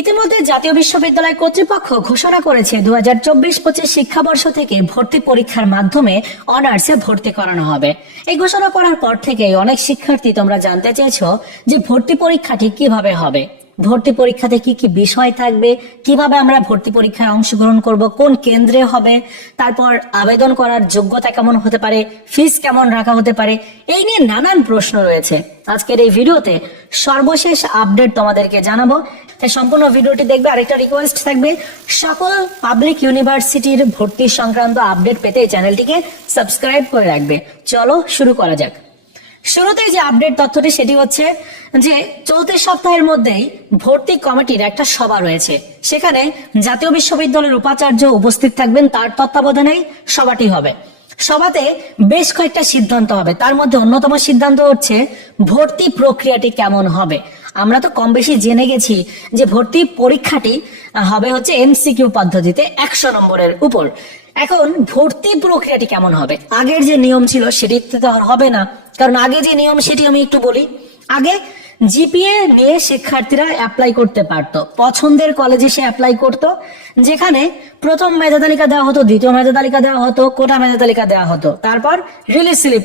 ইতিমধ্যে জাতীয় বিশ্ববিদ্যালয় কর্তৃপক্ষ ঘোষণা করেছে 2024-25 শিক্ষাবর্ষ থেকে ভর্তি পরীক্ষার মাধ্যমে অনার্সে ভর্তি করানো হবে। এই ঘোষণা করার পর থেকে অনেক শিক্ষার্থী তোমরা জানতে চেয়েছো যে ভর্তি পরীক্ষাটি কিভাবে হবে, ভর্তি পরীক্ষাতে কি কি বিষয় থাকবে, কিভাবে আমরা ভর্তি পরীক্ষায় অংশগ্রহণ করব, কোন কেন্দ্রে হবে, তারপর আবেদন করার যোগ্যতা কেমন হতে পারে, ফিস কেমন রাখা হতে পারে, এই নিয়ে নানান প্রশ্ন রয়েছে। আজকের এই ভিডিওতে সর্বশেষ আপডেট তোমাদেরকে জানাবো, তাই সম্পূর্ণ ভিডিওটি দেখবে। আরেকটা রিকোয়েস্ট থাকবে, সকল পাবলিক ইউনিভার্সিটির ভর্তি সংক্রান্ত আপডেট পেতে চ্যানেলটিকে সাবস্ক্রাইব করে রাখবে। চলো শুরু করা যাক। শুরুতেই যে আপডেট তথ্যটি সেটি হচ্ছে যে চলতি সপ্তাহের মধ্যেই ভর্তি কমিটির একটা সভা রয়েছে, সেখানে জাতীয় বিশ্ববিদ্যালয়ের উপাচার্য উপস্থিত থাকবেন, তার তত্ত্বাবধানেই সভাটি হবে। সভাতে বেশ কয়েকটা সিদ্ধান্ত হবে, তার মধ্যে অন্যতম সিদ্ধান্ত হচ্ছে ভর্তি প্রক্রিয়াটি কেমন হবে। আমরা তো কম বেশি জেনে গেছি যে ভর্তি পরীক্ষাটি হবে হচ্ছে এমসিকিউ পদ্ধতিতে 100 নম্বরের উপর। এখন ভর্তি প্রক্রিয়াটি কেমন হবে, আগের যে নিয়ম ছিল সেটিতে তো হবে না, কারণ আগে যে নিয়ম সেটি আমি একটু বলি। আগে জিপিএ নিয়ে শিক্ষার্থীরা অ্যাপ্লাই করতে পারতো, পছন্দের কলেজে সে অ্যাপ্লাই করতো, যেখানে প্রথম মেধা তালিকা দেওয়া হতো, দ্বিতীয় মেধা তালিকা দেওয়া হতো, কোটা মেধা তালিকা দেওয়া হতো, তারপর রিলিজ স্লিপ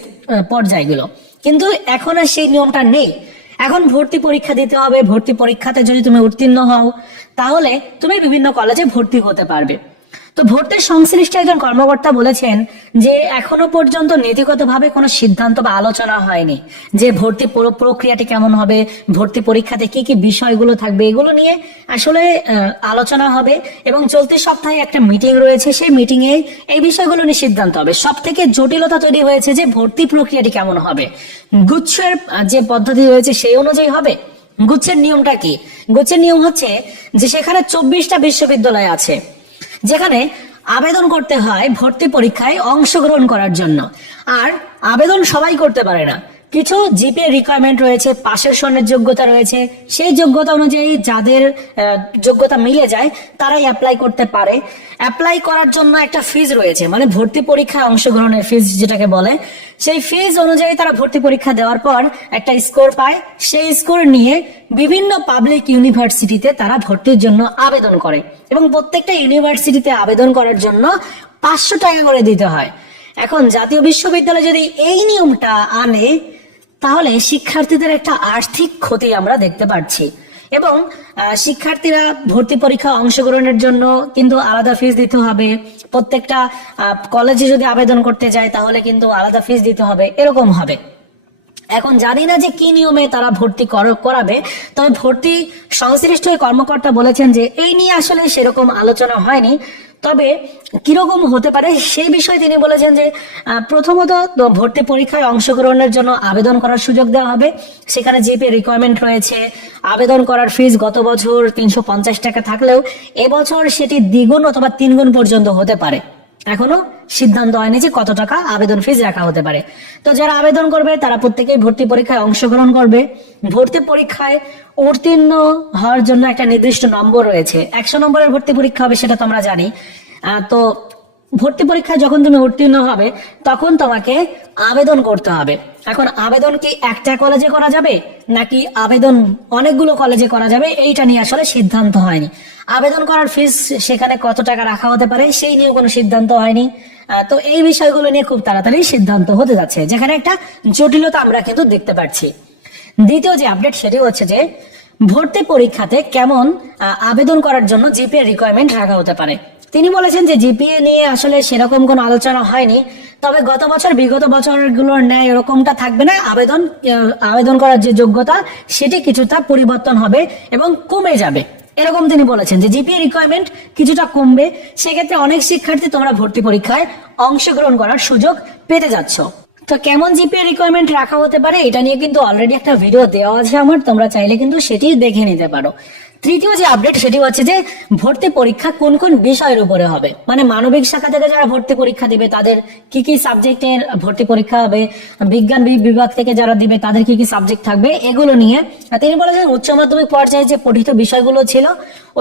পর্যায়গুলো। কিন্তু এখন আর সেই নিয়মটা নেই। এখন ভর্তি পরীক্ষা দিতে হবে, ভর্তি পরীক্ষাতে যদি তুমি উত্তীর্ণ হও তাহলে তুমি বিভিন্ন কলেজে ভর্তি হতে পারবে। তো ভর্তির সংশ্লিষ্ট একজন কর্মকর্তা বলেছেন যে এখনো পর্যন্ত নীতিগতভাবে কোনো সিদ্ধান্ত বা আলোচনা হয়নি যে ভর্তি প্রক্রিয়াটি কেমন হবে, ভর্তি পরীক্ষাতে কি কি বিষয়গুলো থাকবে, এগুলো নিয়ে আসলে আলোচনা হবে। এবং চলতি সপ্তাহে একটা মিটিং রয়েছে, সেই মিটিং এ এই বিষয়গুলো নিয়ে সিদ্ধান্ত হবে। সব থেকে জটিলতা তৈরি হয়েছে যে ভর্তি প্রক্রিয়াটি কেমন হবে। গুচ্ছের যে পদ্ধতি রয়েছে সেই অনুযায়ী হবে। গুচ্ছের নিয়মটা কি? গুচ্ছের নিয়ম হচ্ছে যে সেখানে 24টা বিশ্ববিদ্যালয় আছে, যেখানে আবেদন করতে হয় ভর্তি পরীক্ষায় অংশগ্রহণ করার জন্য। আর আবেদন সবাই করতে পারে না, কিছু জিপিএ রিকোয়ারমেন্ট রয়েছে, পাশের সনের যোগ্যতা রয়েছে, সেই যোগ্যতা অনুযায়ী যাদের যোগ্যতা মিলে যায় তারাই অ্যাপ্লাই করতে পারে। অ্যাপ্লাই করার জন্য একটা ফিজ রয়েছে, মানে ভর্তি পরীক্ষায় অংশগ্রহণের ফিজ যেটাকে বলে, সেই ফিজ অনুযায়ী তারা ভর্তি পরীক্ষা দেওয়ার পর একটা স্কোর পায়। সেই স্কোর নিয়ে বিভিন্ন পাবলিক ইউনিভার্সিটিতে তারা ভর্তির জন্য আবেদন করে, এবং প্রত্যেকটা ইউনিভার্সিটিতে আবেদন করার জন্য 500 টাকা করে দিতে হয়। এখন জাতীয় বিশ্ববিদ্যালয় যদি এই নিয়মটা আনে তাহলে শিক্ষার্থীদের একটা আর্থিক ক্ষতি আমরা দেখতে পাচ্ছি, এবং শিক্ষার্থীরা ভর্তি পরীক্ষা অংশগ্রহণের জন্য কিন্তু আলাদা ফিস দিতে হবে। প্রত্যেকটা কলেজে যদি আবেদন করতে যায় তাহলে কিন্তু আলাদা ফিস দিতে হবে, এরকম হবে। এখন জানি না যে কি নিয়মে তারা ভর্তি করাবে, তবে ভর্তি সংশ্লিষ্ট কর্মকর্তা বলেছেন যে এই নিয়ে আসলে সেরকম আলোচনা হয়নি, তবে কিরকম হতে পারে সেই বিষয়ে তিনি বলেছেন যে প্রথমত ভর্তি পরীক্ষায় অংশগ্রহণের জন্য আবেদন করার সুযোগ দেওয়া হবে। সেখানে জিপিএ রিকোয়ারমেন্ট রয়েছে, আবেদন করার ফিস গত বছর 350 টাকা থাকলেও এবছর সেটি দ্বিগুণ অথবা 3 গুণ পর্যন্ত হতে পারে। এখনো সিদ্ধান্ত হয়নি যে কত টাকা আবেদন ফিস রাখা হতে পারে। তো যারা আবেদন করবে তারা প্রত্যেকেই ভর্তি পরীক্ষায় অংশগ্রহণ করবে। ভর্তি পরীক্ষায় উত্তীর্ণ হওয়ার জন্য একটা নির্দিষ্ট নম্বর রয়েছে, 100 নম্বরের ভর্তি পরীক্ষা হবে, সেটা তো আমরা জানি। তো ভর্তি পরীক্ষায় যখন তুমি উত্তীর্ণ হবে তখন তোমাকে আবেদন করতে হবে। এখন আবেদন কি একটা কলেজে করা যাবে নাকি আবেদন অনেকগুলো কলেজে করা যাবে, এইটা নিয়ে আসলে সিদ্ধান্ত হয়নি। আবেদন করার ফিস সেখানে কত টাকা রাখা হতে পারে সেই নিয়ে কোনো সিদ্ধান্ত হয়নি। তো এই বিষয়গুলো নিয়ে খুব তাড়াতাড়ি সিদ্ধান্ত হতে যাচ্ছে, যেখানে একটা জটিলতা আমরা কিন্তু দেখতে পাচ্ছি। দ্বিতীয় যে আপডেট সেটি হচ্ছে যে ভর্তি পরীক্ষাতে কেমন আবেদন করার জন্য জিপিএ রিকোয়ারমেন্ট রাখা হতে পারে। তিনি বলেছেন যে জিপিএ নিয়ে আসলে সেরকম কোনো আলোচনা হয়নি, তবে গত বছর বিগত বছরগুলোর ন্যায় এরকমটা থাকবে না। আবেদন করার যে যোগ্যতা সেটি কিছুটা পরিবর্তন হবে এবং কমে যাবে, এরকম তিনি বলেছেন যে জিপিএ রিকোয়ারমেন্ট কিছুটা কমবে। সেক্ষেত্রে অনেক শিক্ষার্থী তোমরা ভর্তি পরীক্ষায় অংশগ্রহণ করার সুযোগ পেতে যাচ্ছ। তো কেমন জিপিএ রিকোয়ারমেন্ট রাখা হতে পারে এটা নিয়ে কিন্তু অলরেডি একটা ভিডিও দেওয়া আছে আমার, তোমরা চাইলে কিন্তু সেটি দেখে নিতে পারো। তৃতীয় যে আপডেট সেটি হচ্ছে যে ভর্তি পরীক্ষা কোন কোন বিষয়ের উপরে হবে, মানে মানবিক শাখা থেকে যারা ভর্তি পরীক্ষা দিবে তাদের কি কি সাবজেক্টের ভর্তি পরীক্ষা হবে, বিজ্ঞান বিভাগ থেকে যারা দিবে তাদের কি কি সাবজেক্ট থাকবে, এগুলো নিয়ে তিনি বলেছেন উচ্চ মাধ্যমিক পর্যায়ে যে পঠিত বিষয়গুলো ছিল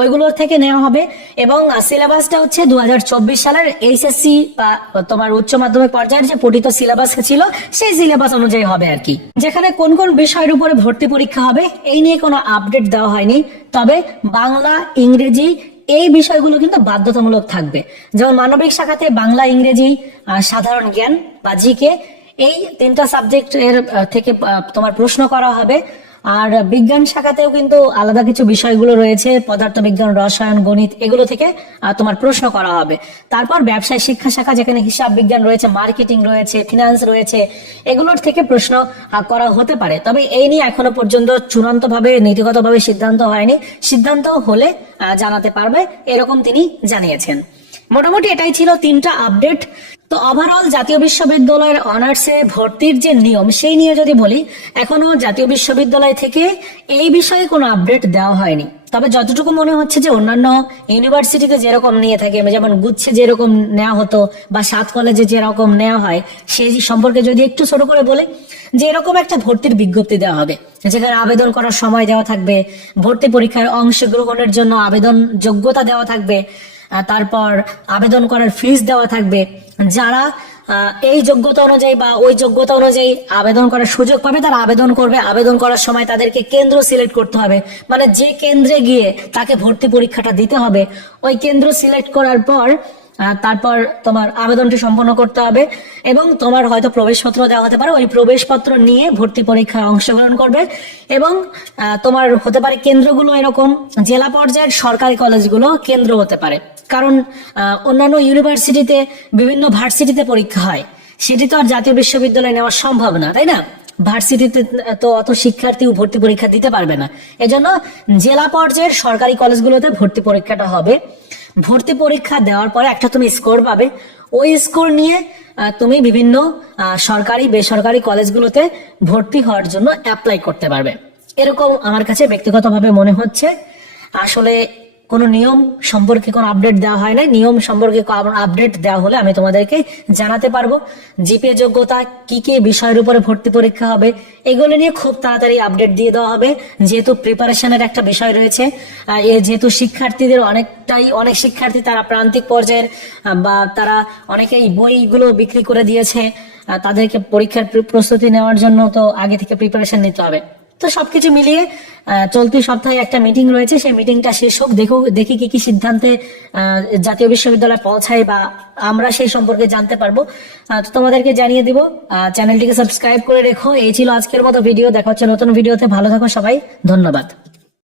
ওইগুলোর থেকে নেওয়া হবে। এবং সিলেবাসটা হচ্ছে 2024 সালের এইচএসসি বা তোমার উচ্চ মাধ্যমিক পর্যায়ের যে পঠিত সিলেবাস ছিল সেই সিলেবাস অনুযায়ী হবে আর কি। যেখানে কোন কোন বিষয়ের উপরে ভর্তি পরীক্ষা হবে এই নিয়ে কোনো আপডেট দেওয়া হয়নি, তবে বাংলা, ইংরেজি এই বিষয়গুলো কিন্তু বাধ্যতামূলক থাকবে। যেমন মানবিক শাখাতে বাংলা, ইংরেজি, সাধারণ জ্ঞান বা জিকে, এই 3টা সাবজেক্ট এর থেকে তোমার প্রশ্ন করা হবে। আর বিজ্ঞান শাখাতেও কিন্তু আলাদা কিছু বিষয়গুলো রয়েছে, পদার্থবিজ্ঞান, রসায়ন, গণিত, এগুলো থেকে তোমার প্রশ্ন করা হবে। তারপর ব্যবসায় শিক্ষা শাখা, যেখানে হিসাব বিজ্ঞান রয়েছে, মার্কেটিং রয়েছে, ফিনান্স রয়েছে, এগুলোর থেকে প্রশ্ন করা হতে পারে। তবে এই নিয়ে এখনো পর্যন্ত চূড়ান্তভাবে নীতিগতভাবে সিদ্ধান্ত হয়নি, সিদ্ধান্ত হলে জানাতে পারবে, এরকম তিনি জানিয়েছেন। মোটামুটি এটাই ছিল 3টা আপডেট। তো ওভারঅল জাতীয় বিশ্ববিদ্যালয়ের অনার্সে ভর্তির যে নিয়ম সেই নিয়ে যদি বলি, এখনো জাতীয় বিশ্ববিদ্যালয় থেকে এই বিষয়ে কোনো আপডেট দেওয়া হয়নি। তবে যতটুকু মনে হচ্ছে যে অন্যান্য ইউনিভার্সিটিতে যেরকম নিয়ে থাকে, যেমন গুচ্ছে যেরকম নেওয়া হতো বা 7 কলেজে যেরকম নেওয়া হয়, সেই সম্পর্কে যদি একটু ছোট করে বলে, যে এরকম একটা ভর্তির বিজ্ঞপ্তি দেওয়া হবে, যেখানে আবেদন করার সময় দেওয়া থাকবে, ভর্তি পরীক্ষায় অংশগ্রহণের জন্য আবেদন যোগ্যতা দেওয়া থাকবে, তারপর আবেদন করার ফিস দেওয়া থাকবে। যারা এই যোগ্যতা অনুযায়ী বা ওই যোগ্যতা অনুযায়ী আবেদন করার সুযোগ পাবে তারা আবেদন করবে। আবেদন করার সময় তাদেরকে কেন্দ্র সিলেক্ট করতে হবে, মানে যে কেন্দ্রে গিয়ে তাকে ভর্তি পরীক্ষাটা দিতে হবে, ওই কেন্দ্র সিলেক্ট করার পর তারপর তোমার আবেদনটি সম্পন্ন করতে হবে। এবং তোমার হয়তো প্রবেশপত্র দেওয়া হতে পারে, ওই প্রবেশপত্র নিয়ে ভর্তি পরীক্ষায় অংশগ্রহণ করবে। এবং তোমার হতে পারে কেন্দ্রগুলো এরকম জেলা পর্যায়ের সরকারি কলেজগুলো কেন্দ্র হতে পারে, কারণ অন্যান্য ইউনিভার্সিটিতে বিভিন্ন ভার্সিটিতে পরীক্ষা হয়, সেটি তো আর জাতীয় বিশ্ববিদ্যালয়ে নেওয়া সম্ভব না, তাই না? ভার্সিটিতে তো অত শিক্ষার্থী ভর্তি পরীক্ষা দিতে পারবে না, এজন্য জেলা পর্যায়ের সরকারি কলেজগুলোতে ভর্তি পরীক্ষাটা হবে। ভর্তি পরীক্ষা দেওয়ার পরে একটা তুমি স্কোর পাবে, ওই স্কোর নিয়ে তুমি বিভিন্ন সরকারি বেসরকারি কলেজগুলোতে ভর্তি হওয়ার জন্য অ্যাপ্লাই করতে পারবে। এরকম আমার কাছে ব্যক্তিগতভাবে মনে হচ্ছে। আসলে কোনো নিয়ম সম্পর্কে কোনো আপডেট দেওয়া হয় না, নিয়ম সম্পর্কে আপডেট দেওয়া হলে আমি তোমাদেরকে জানাতে পারবো। জিপিএ যোগ্যতা, কি কি বিষয়ের উপরে ভর্তি পরীক্ষা হবে, এগুলো নিয়ে খুব তাড়াতাড়ি আপডেট দিয়ে দেওয়া হবে, যেহেতু প্রিপারেশনের একটা বিষয় রয়েছে। যেহেতু শিক্ষার্থীদের অনেক শিক্ষার্থী তারা প্রান্তিক পর্যায়ের বা তারা অনেকেই বইগুলো বিক্রি করে দিয়েছে, তাদেরকে পরীক্ষার প্রস্তুতি নেওয়ার জন্য তো আগে থেকে প্রিপারেশন নিতে হবে। তো সবকিছু মিলিয়ে চলতি সপ্তাহে একটা মিটিং রয়েছে, সেই মিটিংটা শেষ হোক, দেখি কি কি সিদ্ধান্তে জাতীয় বিশ্ববিদ্যালয়ে পৌঁছায় বা আমরা সেই সম্পর্কে জানতে পারবো। তো তোমাদেরকে জানিয়ে দিব। চ্যানেলটিকে সাবস্ক্রাইব করে রেখো। এই ছিল আজকের মতো ভিডিও, দেখা হচ্ছে নতুন ভিডিওতে। ভালো থাকো সবাই, ধন্যবাদ।